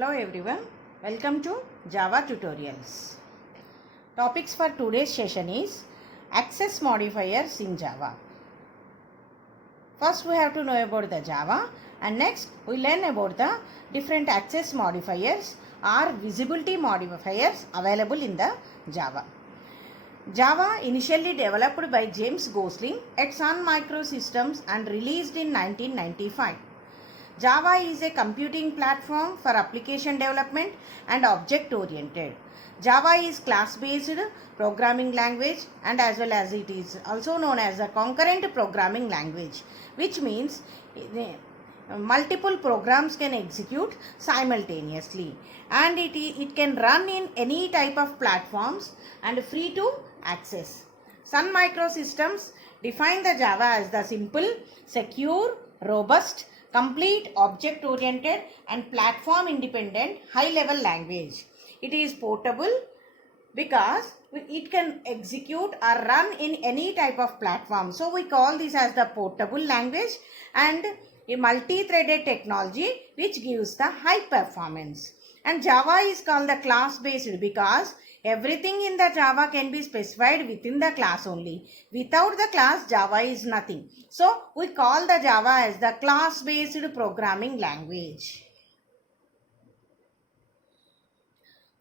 Hello everyone, welcome to Java tutorials. Topics for today's session is access modifiers in Java. First we have to know about the Java and next we learn about the different access modifiers or visibility modifiers available in the Java. Java initially developed by James Gosling at Sun Microsystems and released in 1995. Java is a computing platform for application development and object-oriented. Java is class-based programming language and as well as it is also known as a concurrent programming language, which means multiple programs can execute simultaneously and it can run in any type of platforms and free to access. Sun Microsystems define the Java as the simple, secure, robust, complete, object-oriented and platform-independent high-level language. It is portable because it can execute or run in any type of platform. So we call this as the portable language and a multi-threaded technology which gives the high performance. And Java is called the class-based because everything in the Java can be specified within the class only. Without the class, Java is nothing. So, we call the Java as the class-based programming language.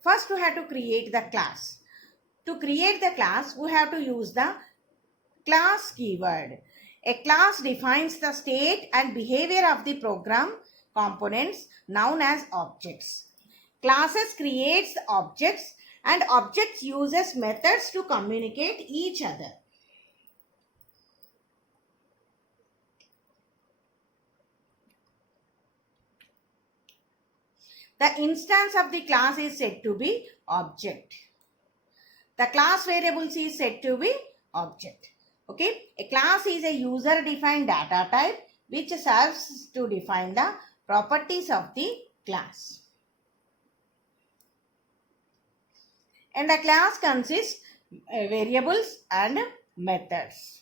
First, we have to create the class. To create the class, we have to use the class keyword. A class defines the state and behavior of the program components known as objects. Classes creates objects and objects uses methods to communicate each other. The instance of the class is said to be object. The class variables is said to be object. Okay, a class is a user defined data type which serves to define the properties of the class. And a class consists variables and methods.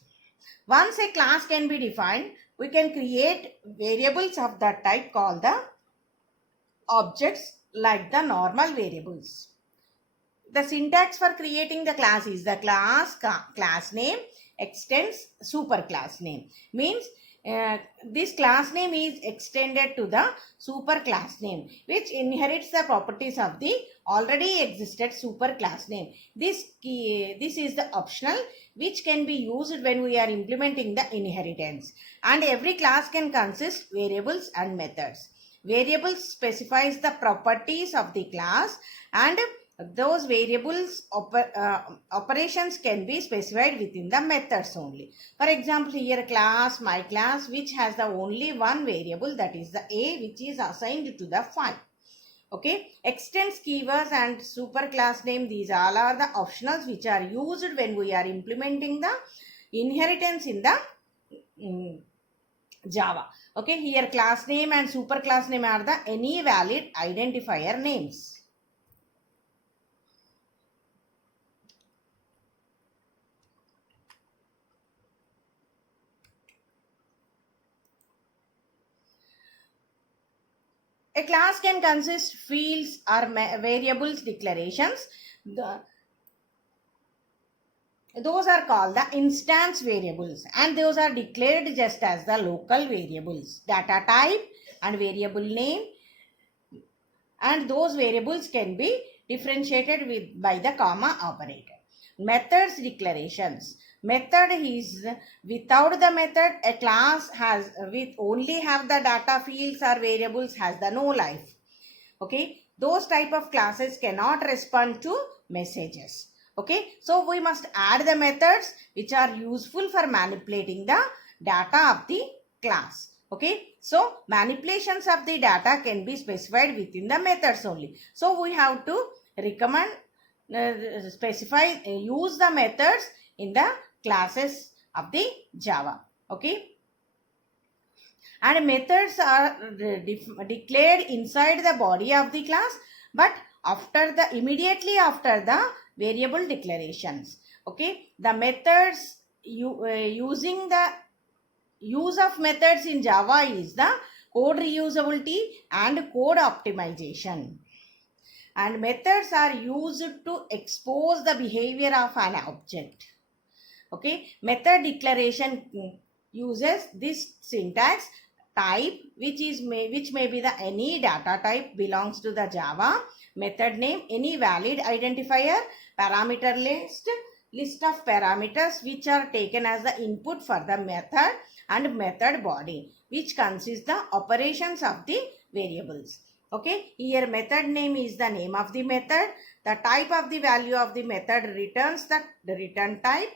Once a class can be defined, we can create variables of that type called the objects like the normal variables. The syntax for creating the class is the class name extends superclass name. Means this class name is extended to the superclass name which inherits the properties of the already existed superclass name. This is the optional which can be used when we are implementing the inheritance, and every class can consist variables and methods. Variables specifies the properties of the class and those variables operations can be specified within the methods only. For example, here class, my class, which has the only one variable, that is the A, which is assigned to the file. Okay, extends keywords and superclass name, these all are the optionals which are used when we are implementing the inheritance in the Java. Okay, here class name and superclass name are the any valid identifier names. A class can consist fields or variables declarations. Those are called the instance variables and those are declared just as the local variables. Data type and variable name, and those variables can be differentiated by the comma operator. Methods declarations. Method is without the method a class has with only have the data fields or variables has the no life. Okay, those type of classes cannot respond to messages. Okay, so we must add the methods which are useful for manipulating the data of the class. Okay, so manipulations of the data can be specified within the methods only. So we have to recommend specify use the methods in the classes of the Java. Okay, and methods are declared inside the body of the class but immediately after the variable declarations. Okay, the methods using the use of methods in Java is the code reusability, and code optimization. And methods are used to expose the behavior of an object. Okay, method declaration uses this syntax: type, which may be the any data type belongs to the Java, method name, any valid identifier, parameter list of parameters which are taken as the input for the method, and method body, which consists the operations of the variables. Okay, here method name is the name of the method, the type of the value of the method returns the return type,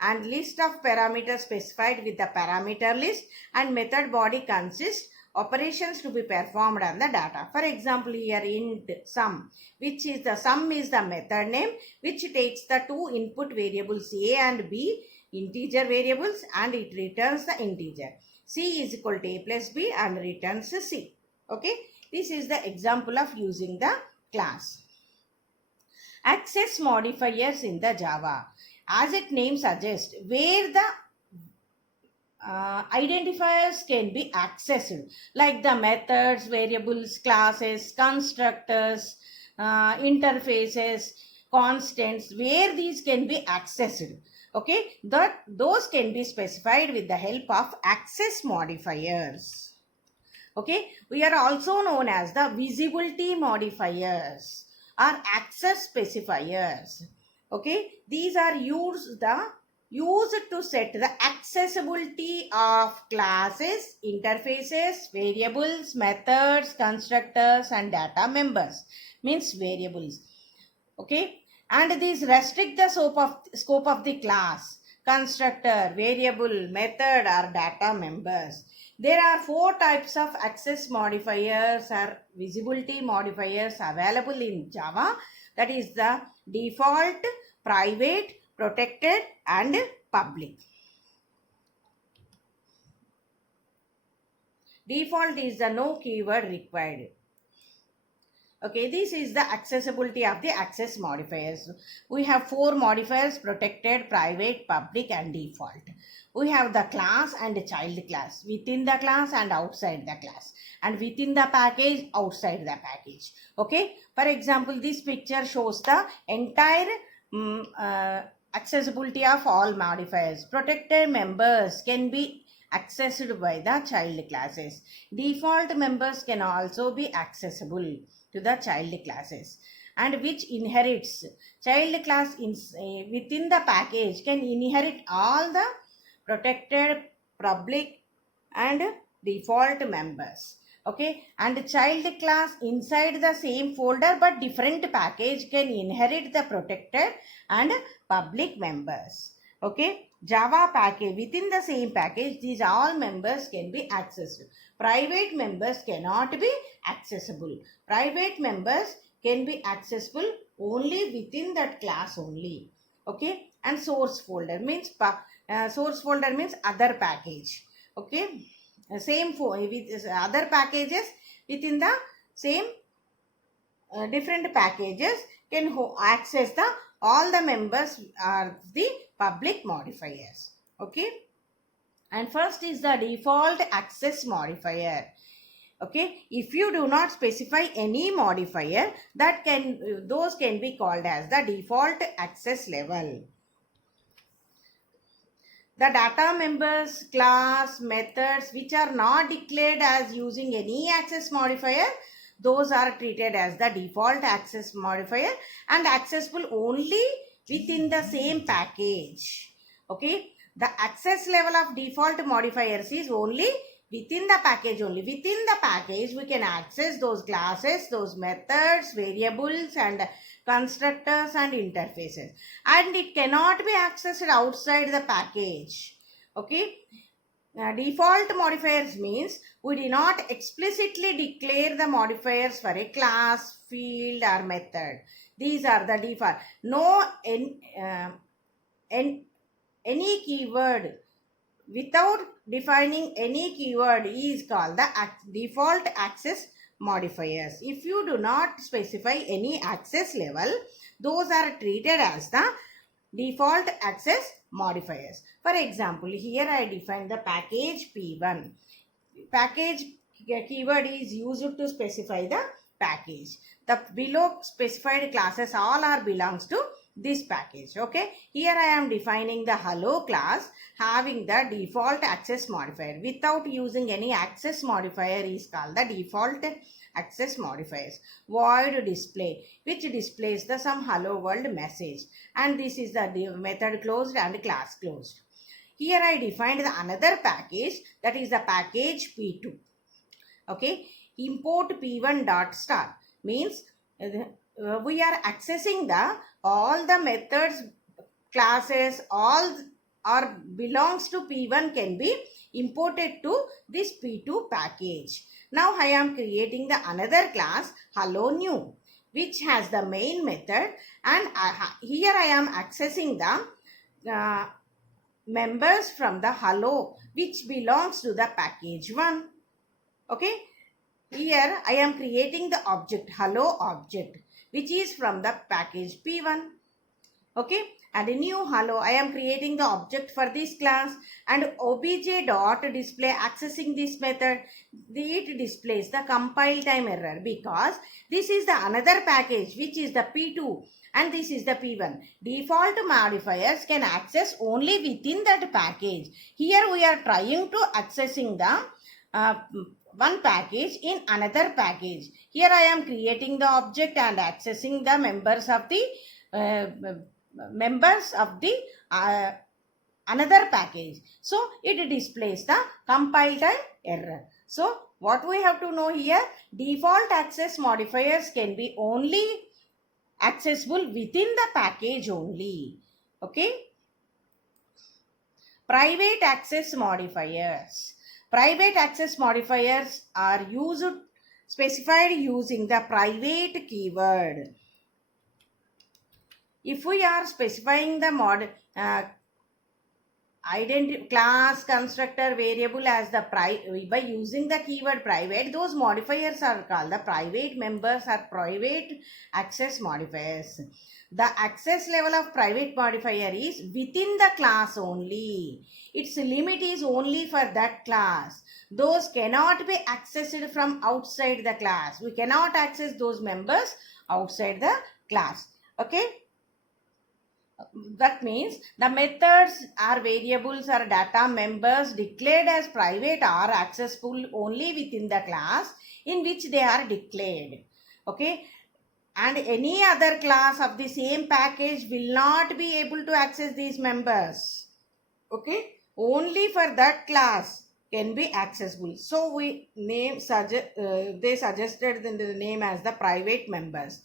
and list of parameters specified with the parameter list, and method body consists operations to be performed on the data. For example, here int sum, which is the sum is the method name, which takes the two input variables a and b, integer variables, and it returns the integer. C is equal to a plus b and returns c. Okay, this is the example of using the class. Access modifiers in the Java. As its name suggests, where the identifiers can be accessed, like the methods, variables, classes, constructors, interfaces, constants, where these can be accessed. Okay, those can be specified with the help of access modifiers. Okay, we are also known as the visibility modifiers or access specifiers. Okay, these are used to set the accessibility of classes, interfaces, variables, methods, constructors, and data members, means variables. Okay, and these restrict the scope of the class, constructor, variable, method, or data members. There are 4 types of access modifiers or visibility modifiers available in Java. That is the default, private, protected, and public. Default is the no keyword required. Okay, this is the accessibility of the access modifiers. We have 4 modifiers: protected, private, public, and default. We have the class and child class, within the class and outside the class, and within the package, outside the package. Okay, for example, this picture shows the entire accessibility of all modifiers. Protected members can be accessed by the child classes. Default members can also be accessible to the child classes, and which inherits child class within the package can inherit all the protected, public, and default members. Okay, and child class inside the same folder but different package can inherit the protected and public members. Okay, Java package, within the same package, these all members can be accessed. Private members cannot be accessible. Private members can be accessible only within that class only. Okay, and source folder means other package. Okay, same with other packages within the same different packages can access the all the members are the public modifiers. Okay, and first is the default access modifier. Okay, if you do not specify any modifier, those can be called as the default access level. The data members, class, methods which are not declared as using any access modifier, those are treated as the default access modifier and accessible only within the same package. Okay, the access level of default modifiers is only within the package only. Within the package, we can access those classes, those methods, variables, and constructors and interfaces, and it cannot be accessed outside the package. Okay, default modifiers means we do not explicitly declare the modifiers for a class, field, or method. These are the default. No any keyword without defining any keyword is called the default access modifiers. If you do not specify any access level, those are treated as the default access modifiers. For example, here I define the package P1. Package keyword is used to specify the package. The below specified classes all are belongs to this package. Okay, here I am defining the hello class having the default access modifier. Without using any access modifier is called the default access modifiers. Void display, which displays the some hello world message, and this is the method closed and class closed. Here I defined the another package, that is the package P2. Okay, import P1 dot start means we are accessing the all the methods, classes, all or belongs to P1 can be imported to this P2 package. Now I am creating the another class hello new, which has the main method, and here I am accessing the members from the hello which belongs to the package 1. Okay, here I am creating the object hello object which is from the package P1. Okay, and a new hello I am creating the object for this class, and obj dot display accessing this method, it displays the compile time error because this is the another package which is the P2 and this is the P1. Default modifiers can access only within that package. Here we are trying to accessing the one package in another package. Here I am creating the object and accessing the members of the another package. So it displays the compile time error. So what we have to know here, default access modifiers can be only accessible within the package only. Okay, private access modifiers. Private access modifiers are specified using the private keyword. If we are specifying the class, constructor, variable as the by using the keyword private, those modifiers are called the private members or private access modifiers. The access level of private modifier is within the class only. Its limit is only for that class. Those cannot be accessed from outside the class. We cannot access those members outside the class. Okay, that means the methods or variables or data members declared as private are accessible only within the class in which they are declared. Okay, and any other class of the same package will not be able to access these members. Okay, only for that class can be accessible. So we they suggested the name as the private members.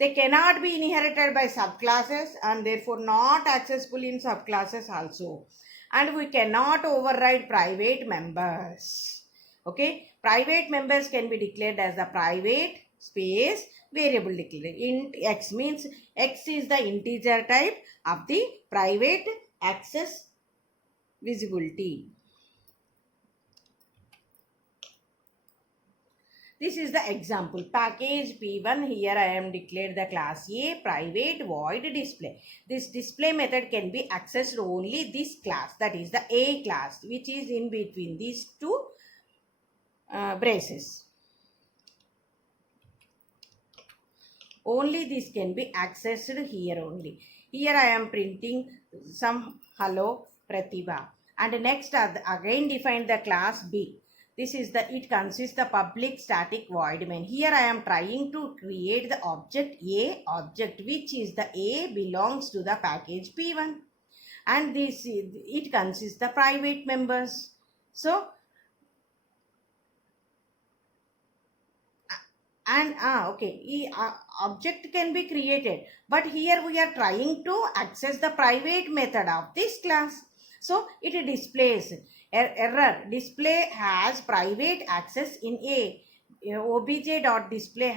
They cannot be inherited by subclasses and therefore not accessible in subclasses also. And we cannot override private members. Okay, private members can be declared as the private space variable declared. Int x means x is the integer type of the private access visibility. This is the example package P1. Here I am declared the class A private void display. This display method can be accessed only this class, that is the A class, which is in between these two braces. Only this can be accessed here only. Here I am printing some hello Pratibha, and next again define the class B. This is it consists the public static void main. Here I am trying to create the object A object, which is the A belongs to the package P1, and it consists the private members. So and okay, object can be created, but here we are trying to access the private method of this class. So it displays error. Display has private access in A. Obj.display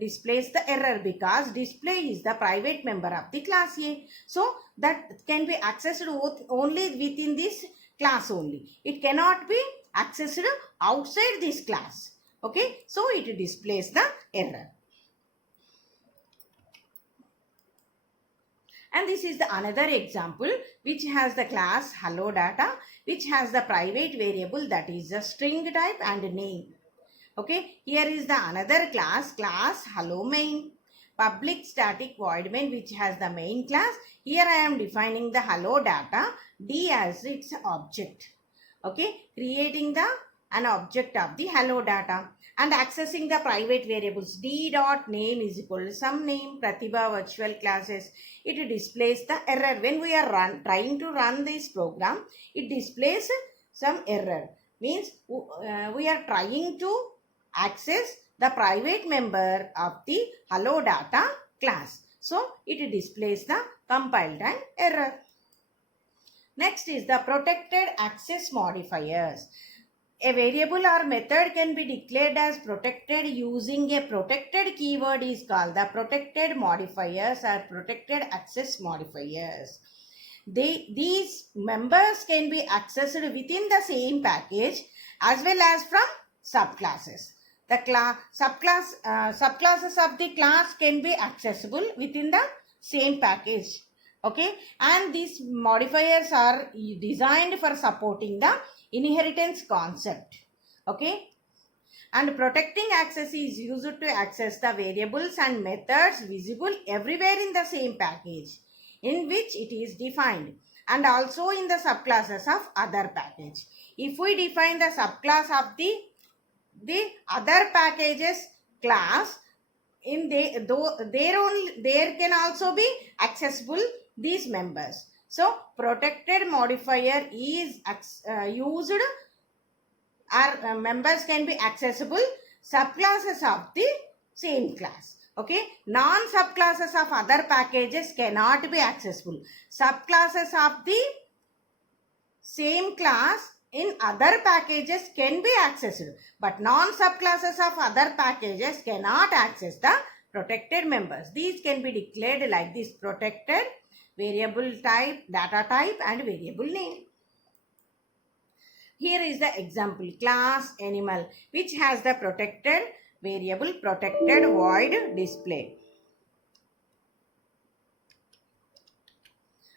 displays the error because display is the private member of the class A. So that can be accessed only within this class only. It cannot be accessed outside this class. Okay, so it displays the error. And this is the another example which has the class hello data, which has the private variable that is a string type and name. Okay, here is the another class hello main, public static void main, which has the main class. Here I am defining the hello data D as its object. Okay, creating an object of the hello data and accessing the private variables. D dot name is equal to some name, Pratibha virtual classes. It displays the error when we are trying to run this program. It displays some error, means we are trying to access the private member of the hello data class. So it displays the compiled and error. Next is the protected access modifiers. A variable or method can be declared as protected using a protected keyword is called the protected modifiers or protected access modifiers. These members can be accessed within the same package as well as from subclasses. The subclasses of the class can be accessible within the same package. Okay, and these modifiers are designed for supporting the inheritance concept. Okay, and protecting access is used to access the variables and methods visible everywhere in the same package in which it is defined, and also in the subclasses of other package. If we define the subclass of the other packages class, in there can also be accessible these members. So protected modifier is used, or members can be accessible subclasses of the same class. Okay, non-subclasses of other packages cannot be accessible. Subclasses of the same class in other packages can be accessed, but non-subclasses of other packages cannot access the protected members. These can be declared like this: protected, variable type, data type, and variable name. Here is the example: class animal, which has the protected variable protected void display.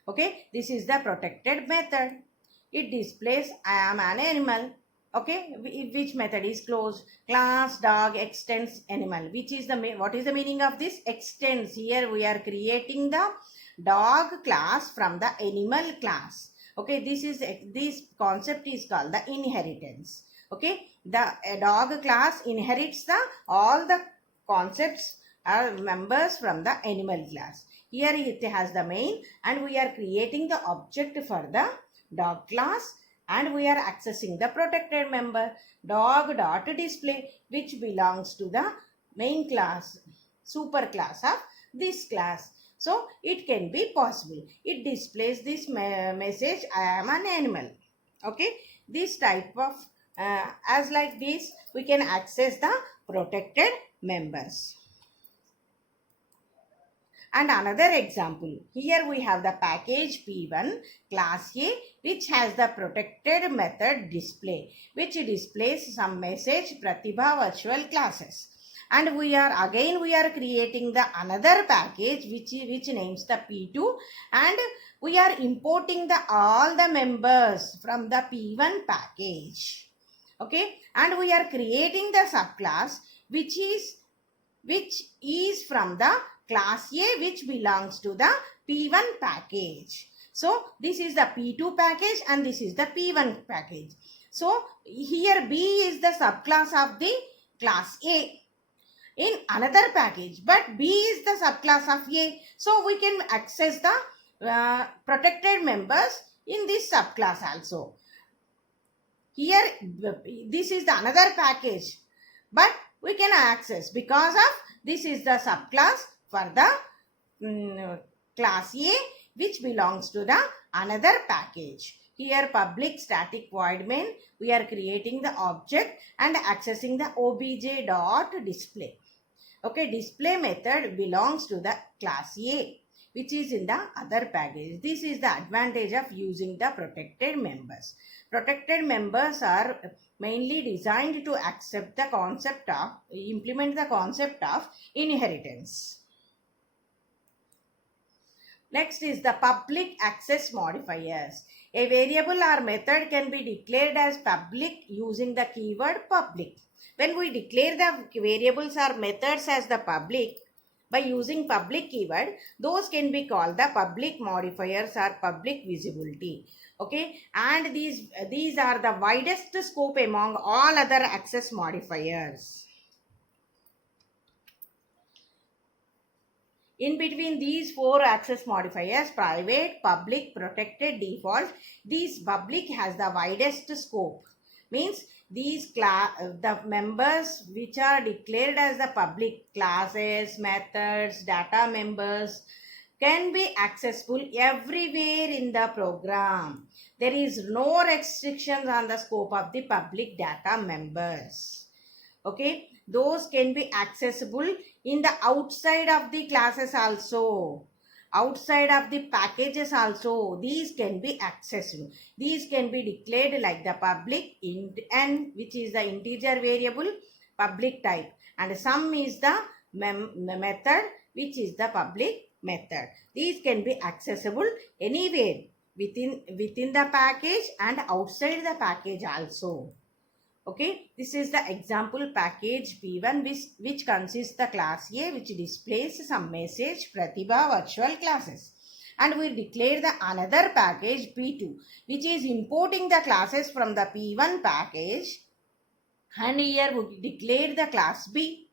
Okay, this is the protected method. It displays I am an animal. Okay, which method is closed? Class dog extends animal. Which is what is the meaning of this? Extends. Here we are creating the dog class from the animal class. Okay, this concept is called the inheritance. Okay, the dog class inherits all the concepts or members from the animal class. Here it has the main, and we are creating the object for the dog class, and we are accessing the protected member dog dot display, which belongs to the main class, super class of this class. So it can be possible. It displays this message, I am an animal. Okay, this type of as like this we can access the protected members. And another example, here we have the package P1 class A, which has the protected method display, which displays some message Pratibha virtual classes. And we are creating the another package which names the P2, and we are importing all the members from the P1 package. Okay, and we are creating the subclass which is from the class A, which belongs to the P1 package. So this is the P2 package and this is the P1 package. So here B is the subclass of the class A in another package, but B is the subclass of A. So we can access the protected members in this subclass also. Here this is the another package, but we can access because of this is the subclass for the class A, which belongs to the another package. Here public static void main, we are creating the object and accessing the obj dot display. Okay, display method belongs to the class A, which is in the other package. This is the advantage of using the protected members. Protected members are mainly designed to implement the concept of inheritance. Next is the public access modifiers. A variable or method can be declared as public using the keyword public. When we declare the variables or methods as the public by using public keyword, those can be called the public modifiers or public visibility. Okay, and these are the widest scope among all other access modifiers. In between these four access modifiers, private, public, protected, default, these public has the widest scope. Means the members which are declared as the public, classes, methods, data members, can be accessible everywhere in the program. There is no restrictions on the scope of the public data members. Okay, those can be accessible in the outside of the classes also, outside of the packages also. These can be accessible. These can be declared like the public int n, which is the integer variable public type, and sum is the method, which is the public method. These can be accessible anywhere within the package and outside the package also. Okay, this is the example package P1 which consists the class A, which displays some message Pratibha virtual classes. And we declare the another package P2, which is importing the classes from the P1 package. And here we declare the class B.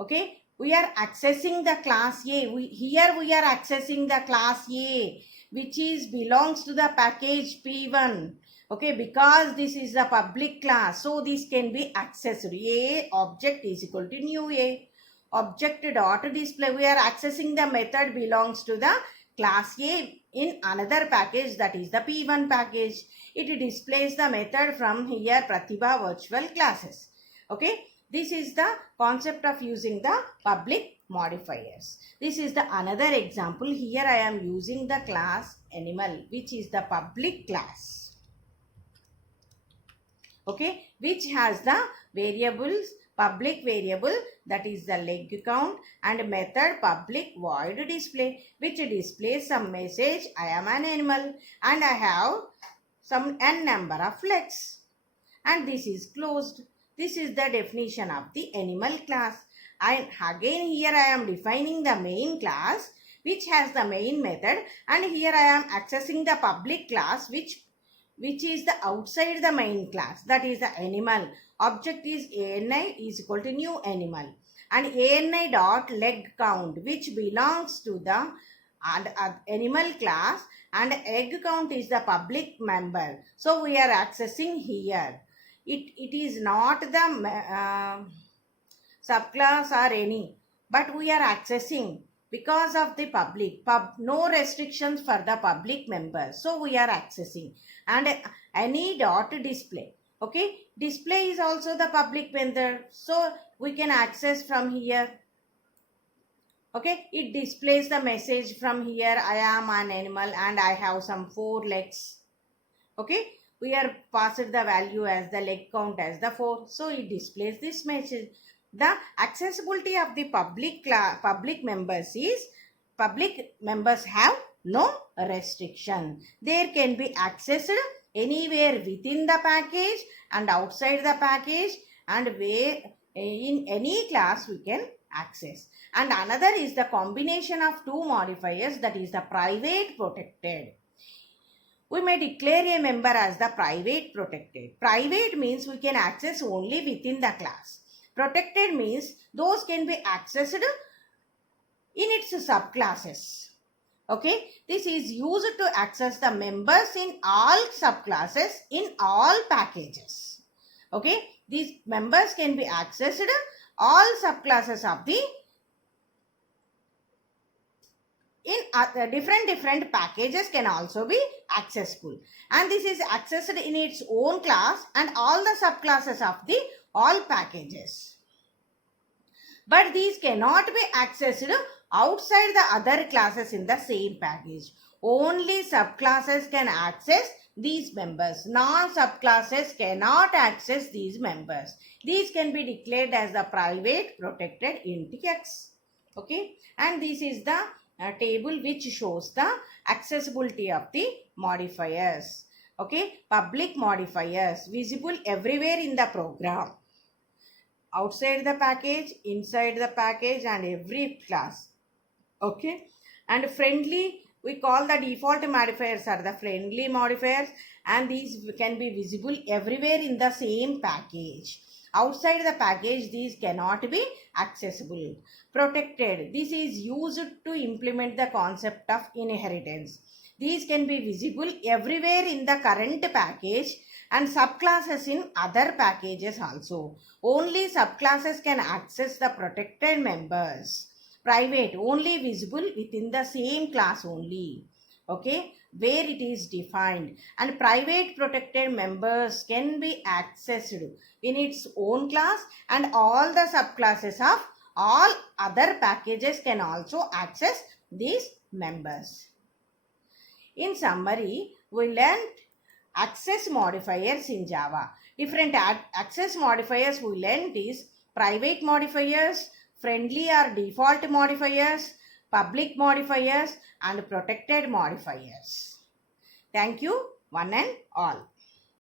Okay, we are accessing the class A. Here we are accessing the class A, which belongs to the package P1. Okay, because this is a public class, so this can be accessed. A object is equal to new A. Object dot display. We are accessing the method belongs to the class A in another package, that is the P1 package. It displays the method from here Pratibha virtual classes. Okay, this is the concept of using the public modifiers. This is the another example. Here I am using the class animal, which is the public class. Okay, which has the variables, public variable, that is the leg count, and method public void display, which displays some message I am an animal and I have some n number of legs, and this is closed. This is the definition of the animal class. And again here I am defining the main class, which has the main method, and here I am accessing the public class which is the outside the main class, that is the animal. Object is ani is equal to new animal, and ani dot leg count, which belongs to the animal class, and egg count is the public member. So we are accessing here. It is not the subclass or any, but we are accessing because of the public, no restrictions for the public members, so we are accessing. And any dot display, okay, display is also the public method, so we can access from here. Okay, it displays the message from here, I am an animal and I have some 4 legs. Okay, we are passed the value as the leg count as the 4, so it displays this message. The accessibility of the public members is, public members have no restriction. There can be accessed anywhere within the package and outside the package, and where in any class we can access. And another is the combination of two modifiers, that is the private protected. We may declare a member as the private protected. Private means we can access only within the class. Protected means those can be accessed in its subclasses. Okay, this is used to access the members in all subclasses in all packages. Okay, these members can be accessed all subclasses of the in different packages can also be accessible, and this is accessed in its own class and all the subclasses of the all packages. But these cannot be accessed outside the other classes in the same package. Only subclasses can access these members. Non-subclasses cannot access these members. These can be declared as the private protected int x. Okay, and this is the a table which shows the accessibility of the modifiers. Okay, public modifiers visible everywhere in the program, outside the package, inside the package, and every class. Okay, and friendly, we call the default modifiers are the friendly modifiers, and these can be visible everywhere in the same package. Outside the package, these cannot be accessible. Protected, this is used to implement the concept of inheritance. These can be visible everywhere in the current package and subclasses in other packages also. Only subclasses can access the protected members. Private, only visible within the same class only. Okay, where it is defined. And private protected members can be accessed in its own class, and all the subclasses of all other packages can also access these members. In summary, we learned access modifiers in Java. Different access modifiers we learned is private modifiers, friendly or default modifiers, public modifiers, and protected modifiers. Thank you, one and all.